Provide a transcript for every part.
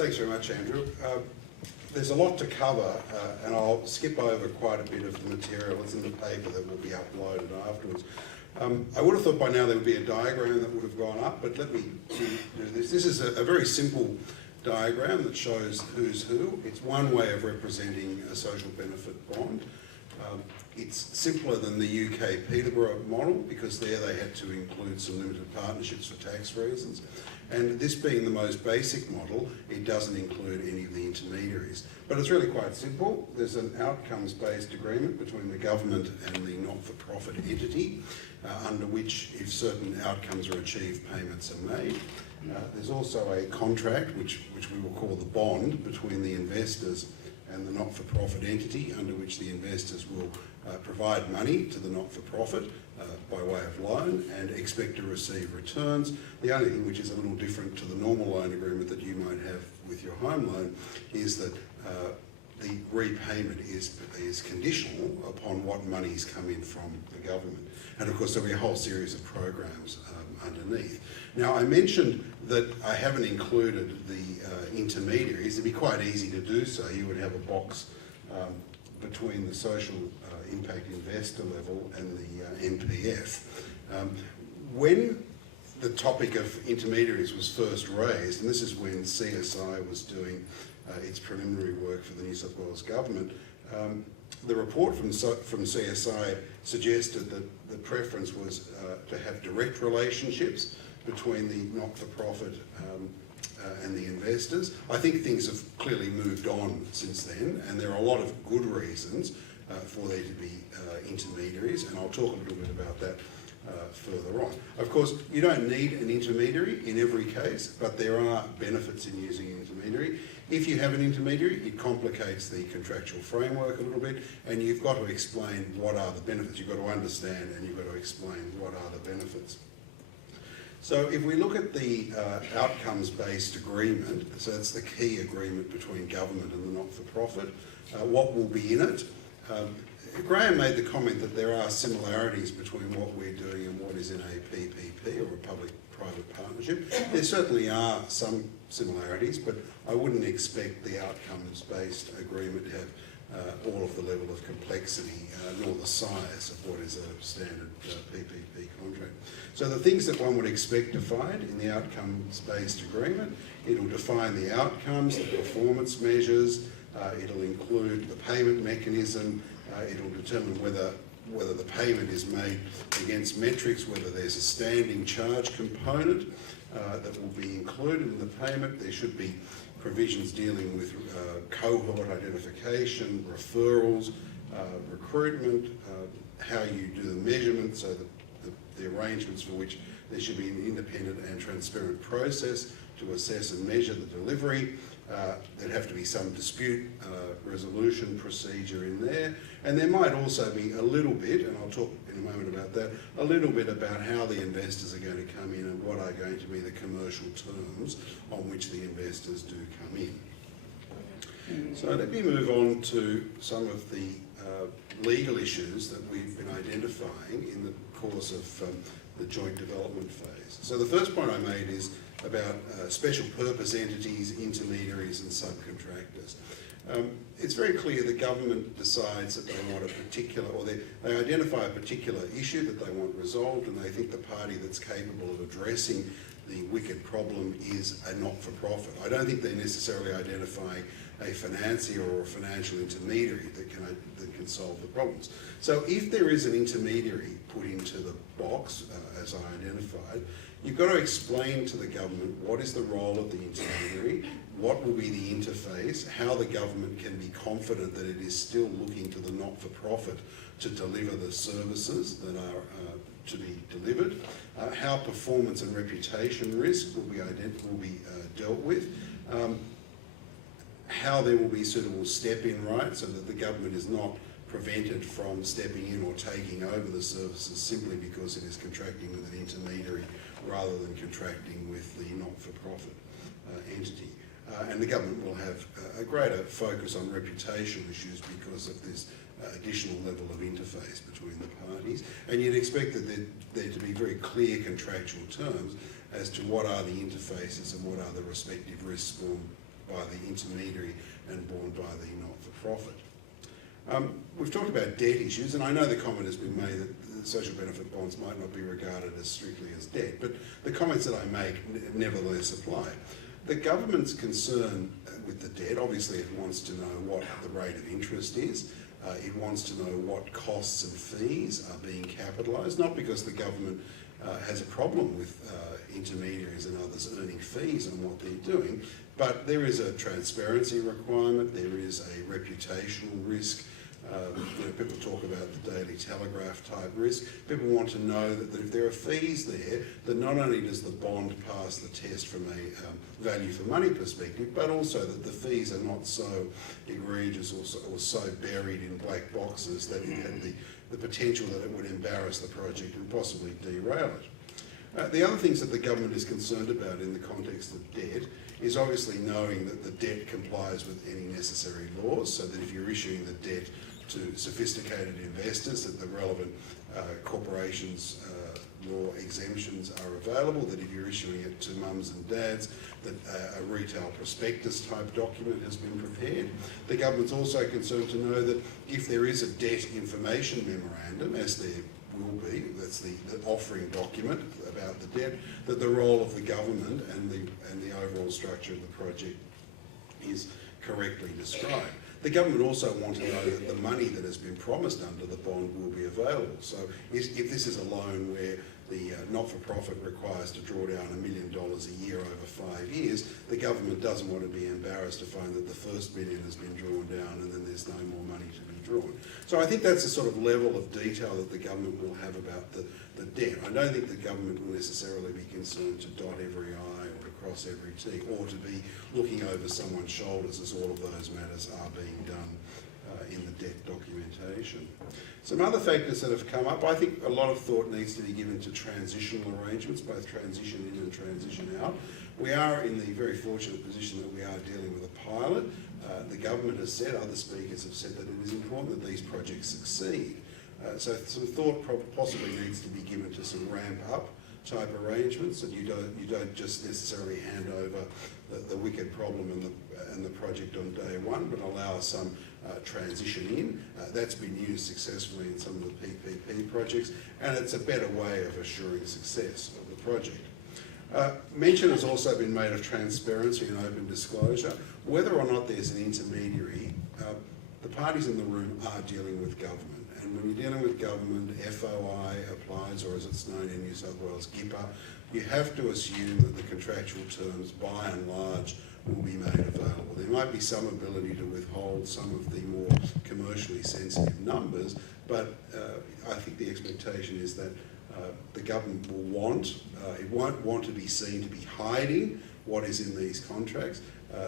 Thanks very much, Andrew. There's a lot to cover, and I'll skip over quite a bit of the material that's in the paper that will be uploaded afterwards. I would have thought by now there would be a diagram that would have gone up, but let me do this. This is a very simple diagram that shows who's who. It's one way of representing a social benefit bond. It's simpler than the UK Peterborough model because there they had to include some limited partnerships for tax reasons. And this being the most basic model, it doesn't include any of the intermediaries. But it's really quite simple. There's an outcomes-based agreement between the government and the not-for-profit entity, under which, if certain outcomes are achieved, payments are made. There's also a contract, which we will call the bond, between the investors and the not-for-profit entity, under which the investors will provide money to the not-for-profit by way of loan and expect to receive returns. The only thing which is a little different to the normal loan agreement that you might have with your home loan is that the repayment is conditional upon what monies come in from the government. And of course there'll be a whole series of programs underneath. Now I mentioned that I haven't included the intermediaries. It'd be quite easy to do so. You would have a box between the social impact investor level and the NPF. When the topic of intermediaries was first raised, and this is when CSI was doing its preliminary work for the New South Wales government, the report from CSI suggested that the preference was to have direct relationships between the not-for-profit and the investors. I think things have clearly moved on since then, and there are a lot of good reasons for there to be intermediaries, and I'll talk a little bit about that further on. Of course, you don't need an intermediary in every case, but there are benefits in using an intermediary. If you have an intermediary, it complicates the contractual framework a little bit, and you've got to explain what are the benefits. You've got to understand and you've got to explain what are the benefits. So if we look at the outcomes-based agreement, so that's the key agreement between government and the not-for-profit, what will be in it? Graham made the comment that there are similarities between what we're doing and what is in a PPP or a public-private partnership. There certainly are some similarities, but I wouldn't expect the outcomes-based agreement to have all of the level of complexity nor the size of what is a standard PPP contract. So the things that one would expect to find in the outcomes-based agreement, it'll define the outcomes, the performance measures, it'll include the payment mechanism, it'll determine whether the payment is made against metrics, whether there's a standing charge component that will be included in the payment. There should be provisions dealing with cohort identification, referrals, recruitment, how you do the measurement, so the arrangements for which there should be an independent and transparent process to assess and measure the delivery. There'd have to be some dispute resolution procedure in there, and there might also be a little bit, and I'll talk in a moment about that, a little bit about how the investors are going to come in and what are going to be the commercial terms on which the investors do come in. So let me move on to some of the legal issues that we've been identifying in the course of the joint development phase. So the first point I made is about special purpose entities, intermediaries and subcontractors. It's very clear the government decides that they want a particular, or they identify a particular issue that they want resolved, and they think the party that's capable of addressing the wicked problem is a not-for-profit. I don't think they're necessarily identifying a financier or a financial intermediary that can solve the problems. So if there is an intermediary put into the box, as I identified, you've got to explain to the government what is the role of the intermediary, what will be the interface, how the government can be confident that it is still looking to the not-for-profit to deliver the services that are to be delivered, how performance and reputation risk will be dealt with, how there will be suitable step-in rights so that the government is not prevented from stepping in or taking over the services simply because it is contracting with an intermediary rather than contracting with the not-for-profit entity. And the government will have a greater focus on reputation issues because of this additional level of interface between the parties. And you'd expect that there to be very clear contractual terms as to what are the interfaces and what are the respective risks borne by the intermediary and borne by the not-for-profit. We've talked about debt issues, and I know the comment has been made that the social benefit bonds might not be regarded as strictly as debt, but the comments that I make nevertheless apply. The government's concern with the debt, obviously it wants to know what the rate of interest is. It wants to know what costs and fees are being capitalised, not because the government has a problem with intermediaries and others earning fees on what they're doing, but there is a transparency requirement, there is a reputational risk. People talk about the Daily Telegraph type risk. People want to know that if there are fees there, that not only does the bond pass the test from a value for money perspective, but also that the fees are not so egregious or so buried in black boxes that it had the potential that it would embarrass the project and possibly derail it. The other things that the government is concerned about in the context of debt is obviously knowing that the debt complies with any necessary laws, so that if you're issuing the debt to sophisticated investors, that the relevant corporations law exemptions are available, that if you're issuing it to mums and dads, that a retail prospectus type document has been prepared. The government's also concerned to know that if there is a debt information memorandum, as there will be, that's the offering document about the debt, that the role of the government and the overall structure of the project is correctly described. The government also want to know that the money that has been promised under the bond will be available. So if this is a loan where the not-for-profit requires to draw down $1 million a year over 5 years, the government doesn't want to be embarrassed to find that the first $1 million has been drawn down and then there's no more money to be drawn. So I think that's the sort of level of detail that the government will have about the debt. I don't think the government will necessarily be concerned to dot every I or to cross every T, or to be looking over someone's shoulders as all of those matters are being done in the debt documentation. Some other factors that have come up, I think a lot of thought needs to be given to transitional arrangements, both transition in and transition out. We are in the very fortunate position that we are dealing with a pilot. The government has said, other speakers have said, that it is important that these projects succeed. So some thought possibly needs to be given to some ramp up type arrangements, that you don't just necessarily hand over the wicked problem and the project on day one, but allow some transition in. That's been used successfully in some of the PPP projects, and it's a better way of assuring success of the project. Mention has also been made of transparency and open disclosure. Whether or not there's an intermediary, the parties in the room are dealing with government. And when you're dealing with government, FOI applies, or as it's known in New South Wales, GIPA, you have to assume that the contractual terms, by and large, will be made available. There might be some ability to withhold some of the more commercially sensitive numbers, but I think the expectation is that the government will it won't want to be seen to be hiding what is in these contracts.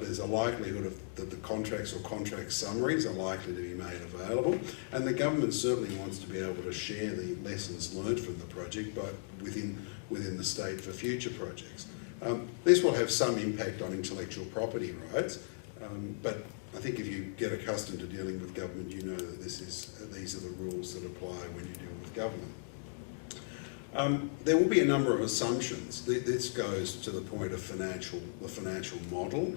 There's a likelihood that the contracts or contract summaries are likely to be made available, and the government certainly wants to be able to share the lessons learned from the project, but within the state for future projects. This will have some impact on intellectual property rights, but I think if you get accustomed to dealing with government, you know that these are the rules that apply when you deal with government. There will be a number of assumptions. This goes to the point of the financial model.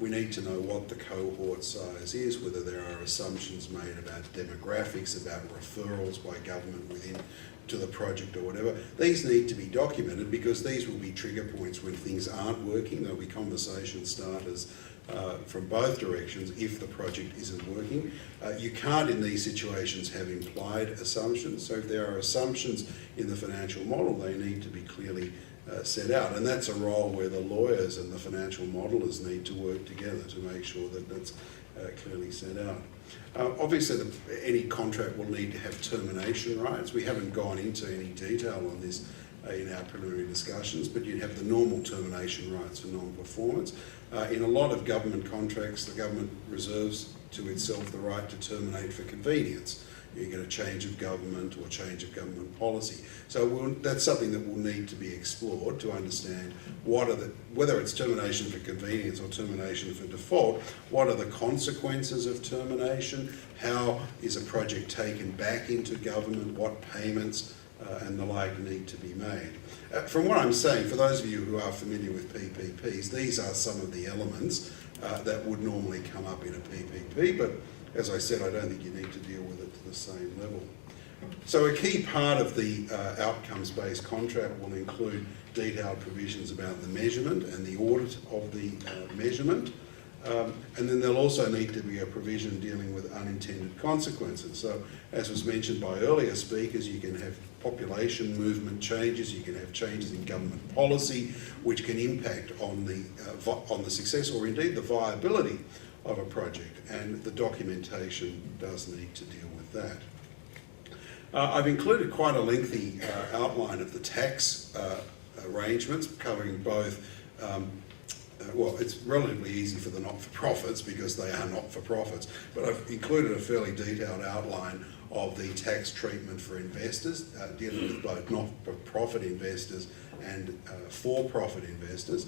We need to know what the cohort size is, whether there are assumptions made about demographics, about referrals by government within to the project or whatever. These need to be documented because these will be trigger points when things aren't working. There'll be conversation starters from both directions if the project isn't working. You can't in these situations have implied assumptions, so if there are assumptions in the financial model, they need to be clearly set out, and that's a role where the lawyers and the financial modelers need to work together to make sure that that's clearly set out. Obviously, any contract will need to have termination rights. We haven't gone into any detail on this in our preliminary discussions, but you'd have the normal termination rights for non-performance. In a lot of government contracts, the government reserves to itself the right to terminate for convenience. You get a change of government or change of government policy. So that's something that will need to be explored to understand whether it's termination for convenience or termination for default, what are the consequences of termination, how is a project taken back into government, what payments and the like need to be made. From what I'm saying, for those of you who are familiar with PPPs, these are some of the elements that would normally come up in a PPP, but as I said, I don't think you need to deal with it to the same level. So a key part of the outcomes-based contract will include detailed provisions about the measurement and the audit of the measurement. And then there'll also need to be a provision dealing with unintended consequences. So as was mentioned by earlier speakers, you can have population movement changes, you can have changes in government policy which can impact on the success or indeed the viability of a project, and the documentation does need to deal with that. I've included quite a lengthy outline of the tax arrangements covering both, well, it's relatively easy for the not-for-profits because they are not-for-profits, but I've included a fairly detailed outline of the tax treatment for investors, dealing with both not-for-profit investors and for-profit investors.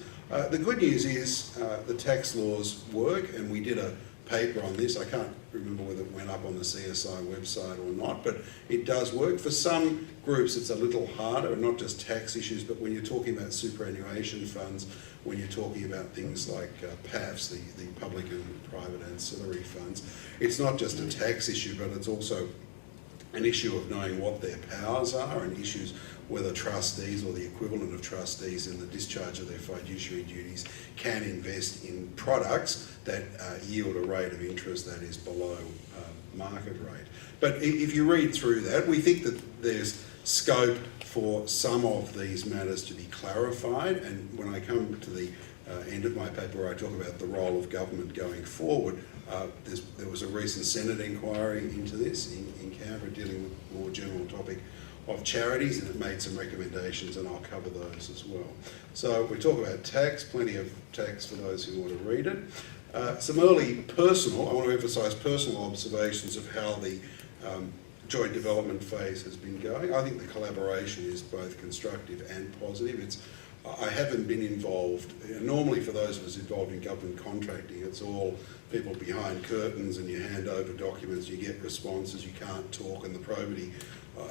The good news is the tax laws work, and we did a paper on this. I can't remember whether it went up on the CSI website or not, but it does work. For some groups it's a little harder, not just tax issues, but when you're talking about superannuation funds, when you're talking about things like PAFs, the public and private ancillary funds, it's not just a tax issue, but it's also an issue of knowing what their powers are, and issues whether trustees or the equivalent of trustees in the discharge of their fiduciary duties can invest in products that yield a rate of interest that is below market rate. But if you read through that, we think that there's scope for some of these matters to be clarified, and when I come to the end of my paper where I talk about the role of government going forward, there was a recent Senate inquiry into this in Canberra dealing with the more general topic of charities, and it made some recommendations, and I'll cover those as well. So we talk about tax, plenty of tax for those who want to read it. Some early personal, I want to emphasise personal observations of how the joint development phase has been going. I think the collaboration is both constructive and positive. I haven't been involved, normally for those of us involved in government contracting, it's all people behind curtains and you hand over documents, you get responses, you can't talk, and the probity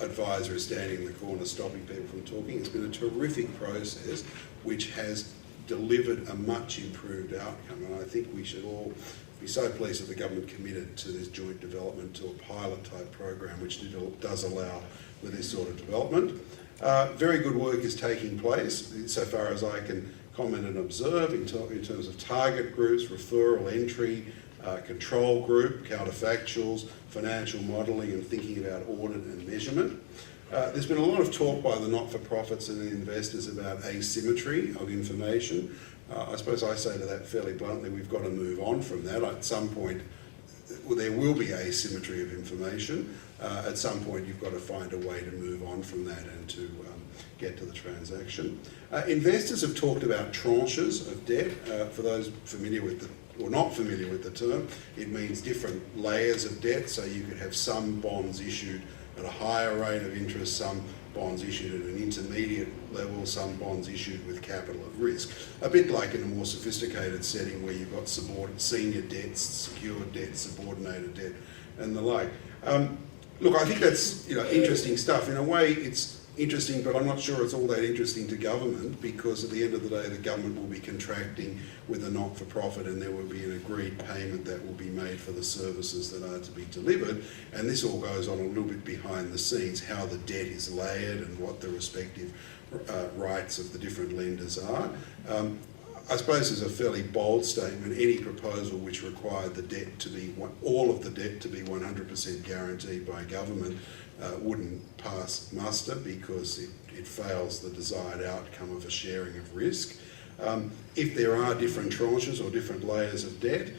advisor is standing in the corner stopping people from talking. It's been a terrific process which has delivered a much improved outcome, and I think we should all be so pleased that the government committed to this joint development, to a pilot type program which does allow with this sort of development. Very good work is taking place so far as I can comment and observe in terms of target groups, referral entry, control group, counterfactuals, financial modelling and thinking about audit and measurement. There's been a lot of talk by the not-for-profits and the investors about asymmetry of information. I suppose I say to that fairly bluntly, we've got to move on from that. At some point, there will be asymmetry of information. At some point, you've got to find a way to move on from that and to get to the transaction. Investors have talked about tranches of debt. For those familiar with or not familiar with the term, it means different layers of debt. So you could have some bonds issued at a higher rate of interest, some bonds issued at an intermediate level, some bonds issued with capital at risk. A bit like in a more sophisticated setting where you've got senior debts, secured debt, subordinated debt, and the like. Look, I think that's interesting stuff. In a way, it's interesting, but I'm not sure it's all that interesting to government, because at the end of the day, the government will be contracting with a not-for-profit, and there will be an agreed payment that will be made for the services that are to be delivered. And this all goes on a little bit behind the scenes, how the debt is layered and what the respective rights of the different lenders are. I suppose it's a fairly bold statement. Any proposal which required the debt to be, all of the debt to be 100% guaranteed by government wouldn't pass muster, because it fails the desired outcome of a sharing of risk. If there are different tranches or different layers of debt,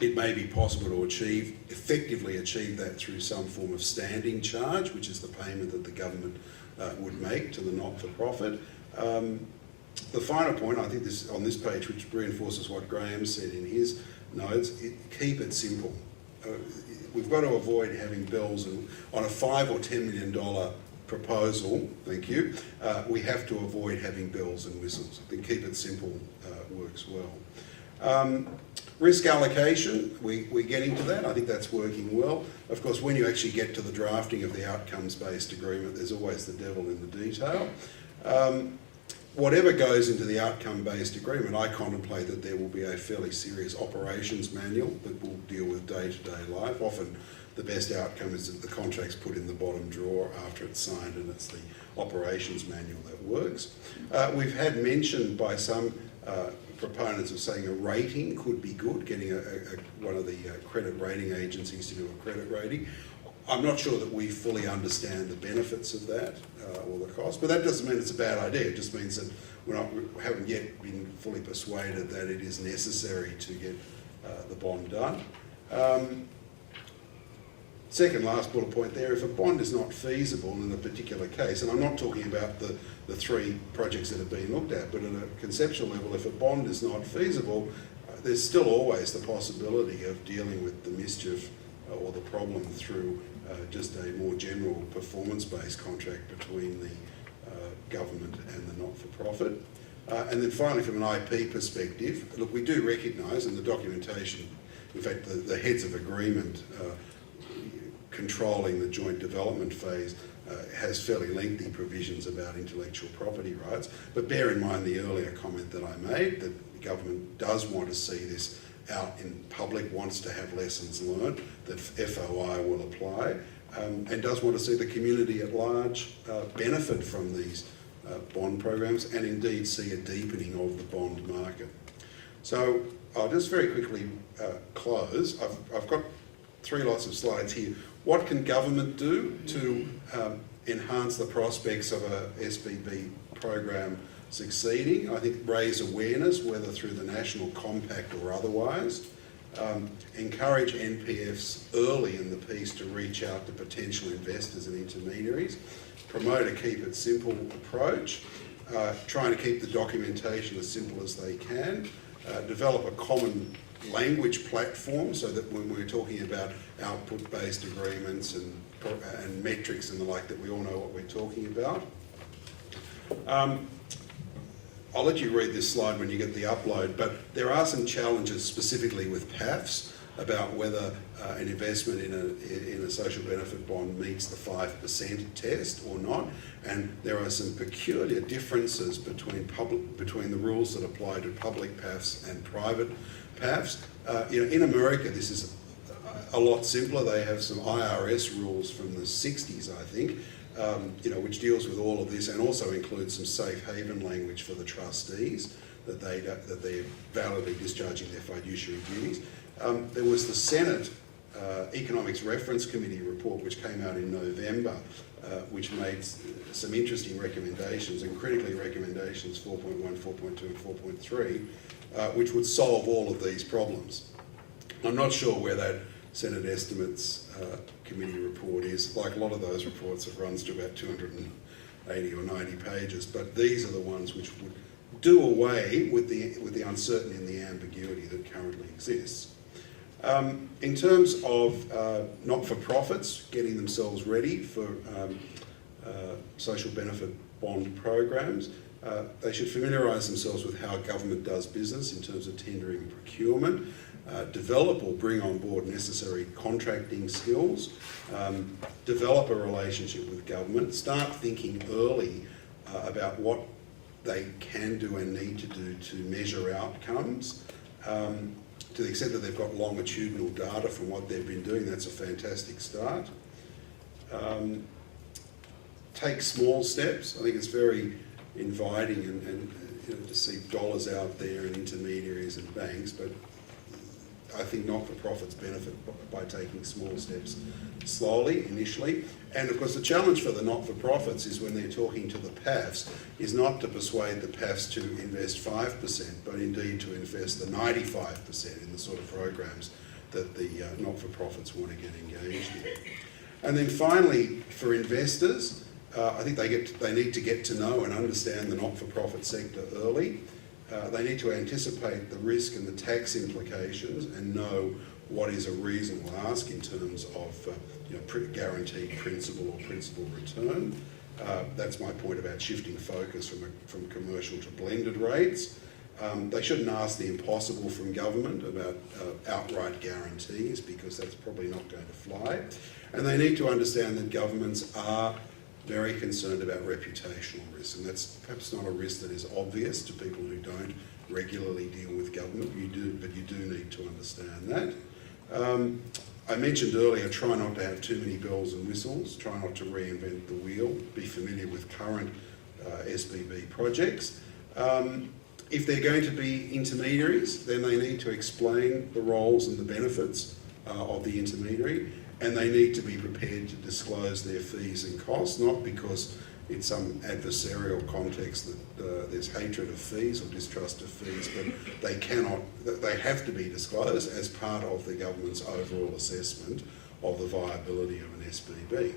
it may be possible to effectively achieve that through some form of standing charge, which is the payment that the government would make to the not-for-profit. The final point, I think on this page, which reinforces what Graham said in his notes, keep it simple. We've got to avoid having bells and on a $5 or $10 million proposal, thank you, we have to avoid having bells and whistles. I think keep it simple works well. Risk allocation, we're getting to that. I think that's working well. Of course, when you actually get to the drafting of the outcomes-based agreement, there's always the devil in the detail. whatever goes into the outcome-based agreement, I contemplate that there will be a fairly serious operations manual that will deal with day-to-day life. Often the best outcome is that the contract's put in the bottom drawer after it's signed, and it's the operations manual that works. We've had mentioned by some proponents of saying a rating could be good, getting one of the credit rating agencies to do a credit rating. I'm not sure that we fully understand the benefits of that or the cost, but that doesn't mean it's a bad idea. It just means that we haven't yet been fully persuaded that it is necessary to get the bond done. Second last bullet point there, if a bond is not feasible in a particular case, and I'm not talking about the three projects that have been looked at, but at a conceptual level, if a bond is not feasible, there's still always the possibility of dealing with the mischief or the problem through just a more general performance-based contract between the government and the not-for-profit. And then finally, from an IP perspective, look, we do recognise in the documentation, in fact, the heads of agreement controlling the joint development phase has fairly lengthy provisions about intellectual property rights. But bear in mind the earlier comment that I made, that the government does want to see this out in public, wants to have lessons learned, that FOI will apply, and does want to see the community at large benefit from these bond programs, and indeed see a deepening of the bond market. So I'll just very quickly close. I've got three lots of slides here. What can government do to enhance the prospects of a SBB program succeeding? I think raise awareness, whether through the National Compact or otherwise. Encourage NPFs early in the piece to reach out to potential investors and intermediaries. Promote a keep it simple approach. Trying to keep the documentation as simple as they can. Develop a common language platform so that when we're talking about output-based agreements and metrics and the like, that we all know what we're talking about. I'll let you read this slide when you get the upload, but there are some challenges specifically with PAFs about whether an investment in a social benefit bond meets the 5% test or not, and there are some peculiar differences between the rules that apply to public PAFs and private PAFs. In America, this is a lot simpler. They have some IRS rules from the 60s, I think, which deals with all of this, and also includes some safe haven language for the trustees that they're validly discharging their fiduciary duties. There was the Senate Economics Reference Committee report, which came out in November, which made some interesting recommendations, and critically recommendations 4.1, 4.2 and 4.3, which would solve all of these problems. I'm not sure where that Senate Estimates Committee report is. Like a lot of those reports, it runs to about 280 or 90 pages, but these are the ones which would do away with the uncertainty and the ambiguity that currently exists. In terms of not-for-profits getting themselves ready for social benefit bond programs, they should familiarise themselves with how government does business in terms of tendering and procurement, develop or bring on board necessary contracting skills, develop a relationship with government, start thinking early about what they can do and need to do to measure outcomes. To the extent that they've got longitudinal data from what they've been doing, that's a fantastic start. Take small steps. I think it's very inviting and to see dollars out there and intermediaries and banks, but I think not-for-profits benefit by taking small steps slowly, initially. And of course the challenge for the not-for-profits is when they're talking to the PAFs is not to persuade the PAFs to invest 5%, but indeed to invest the 95% in the sort of programs that the not-for-profits want to get engaged in. And then finally, for investors, I think they need to get to know and understand the not-for-profit sector early. They need to anticipate the risk and the tax implications and know what is a reasonable ask in terms of guaranteed principal or principal return. That's my point about shifting focus from commercial to blended rates. They shouldn't ask the impossible from government about outright guarantees, because that's probably not going to fly. And they need to understand that governments are very concerned about reputational risk, and that's perhaps not a risk that is obvious to people who don't regularly deal with government. But you do need to understand that. I mentioned earlier, try not to have too many bells and whistles, try not to reinvent the wheel, be familiar with current SBB projects. If they're going to be intermediaries, then they need to explain the roles and the benefits of the intermediary, and they need to be prepared to disclose their fees and costs, not because in some adversarial context that there's hatred of fees or distrust of fees, but they have to be disclosed as part of the government's overall assessment of the viability of an SBB.